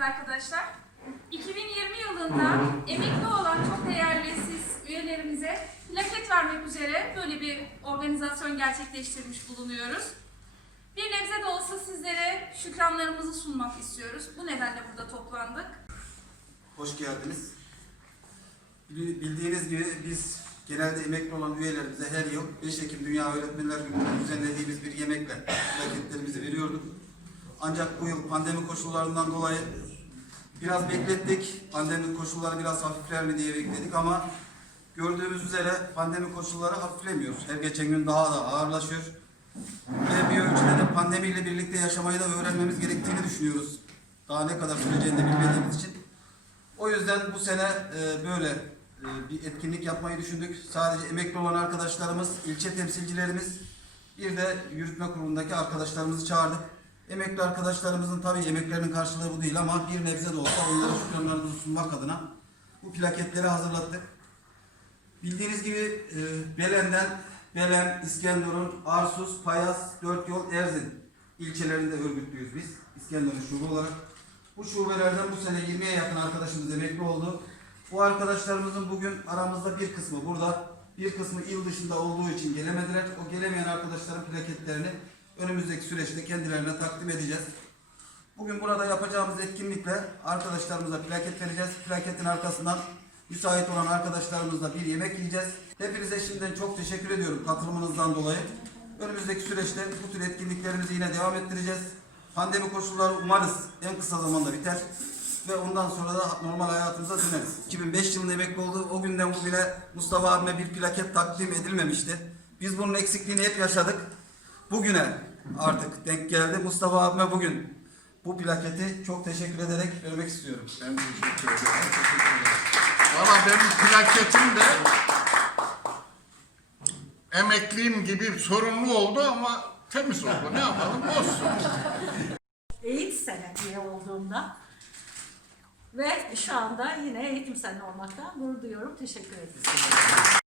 arkadaşlar. 2020 yılında emekli olan çok değerli siz üyelerimize plaket vermek üzere böyle bir organizasyon gerçekleştirmiş bulunuyoruz. Bir nebze de olsa sizlere şükranlarımızı sunmak istiyoruz. Bu nedenle burada toplandık. Hoş geldiniz. Bil- Bildiğiniz gibi biz genelde emekli olan üyelerimize her yıl 5 Ekim Dünya Öğretmenler Günü'nde düzenlediğimiz bir yemekle plaketlerimizi veriyorduk. Ancak bu yıl pandemi koşullarından dolayı biraz beklettik. Pandemi koşulları biraz hafifler mi diye bekledik ama gördüğümüz üzere pandemi koşulları hafiflemiyor. Her geçen gün daha da ağırlaşıyor. Ve bir ölçüde de pandemiyle birlikte yaşamayı da öğrenmemiz gerektiğini düşünüyoruz. Daha ne kadar süreceğini de bilmediğimiz için. O yüzden bu sene e, böyle e, bir etkinlik yapmayı düşündük. Sadece emekli olan arkadaşlarımız, ilçe temsilcilerimiz, bir de yürütme kurulundaki arkadaşlarımızı çağırdık. Emekli arkadaşlarımızın tabii emeklerinin karşılığı bu değil ama bir nebze de olsa onlara şükranlarımızı sunmak adına bu plaketleri hazırlattık. Bildiğiniz gibi e, Belen'den Belen, İskenderun, Arsus, Payas, Dört Yol, Erzin ilçelerinde örgütlüyüz biz. İskenderun şube olarak. Bu şubelerden bu sene 20'ye yakın arkadaşımız emekli oldu. Bu arkadaşlarımızın bugün aramızda bir kısmı burada, bir kısmı il dışında olduğu için gelemediler. O gelemeyen arkadaşların plaketlerini önümüzdeki süreçte kendilerine takdim edeceğiz. Bugün burada yapacağımız etkinlikle arkadaşlarımıza plaket vereceğiz. Plaketin arkasından müsait olan arkadaşlarımızla bir yemek yiyeceğiz. Hepinize şimdiden çok teşekkür ediyorum katılımınızdan dolayı. Önümüzdeki süreçte bu tür etkinliklerimizi yine devam ettireceğiz. Pandemi koşulları umarız en kısa zamanda biter ve ondan sonra da normal hayatımıza döneriz. 2005 yılında emekli oldu. O günden bugüne Mustafa abime bir plaket takdim edilmemişti. Biz bunun eksikliğini hep yaşadık. Bugüne artık denk geldi. Mustafa abime bugün bu plaketi çok teşekkür ederek vermek istiyorum. Ben teşekkür ederim. Valla benim plaketim de emekliyim gibi sorunlu oldu ama temiz oldu. Ne yapalım? Olsun. eğitim senediye olduğumda ve şu anda yine eğitim sene olmaktan gurur duyuyorum. Teşekkür ederim.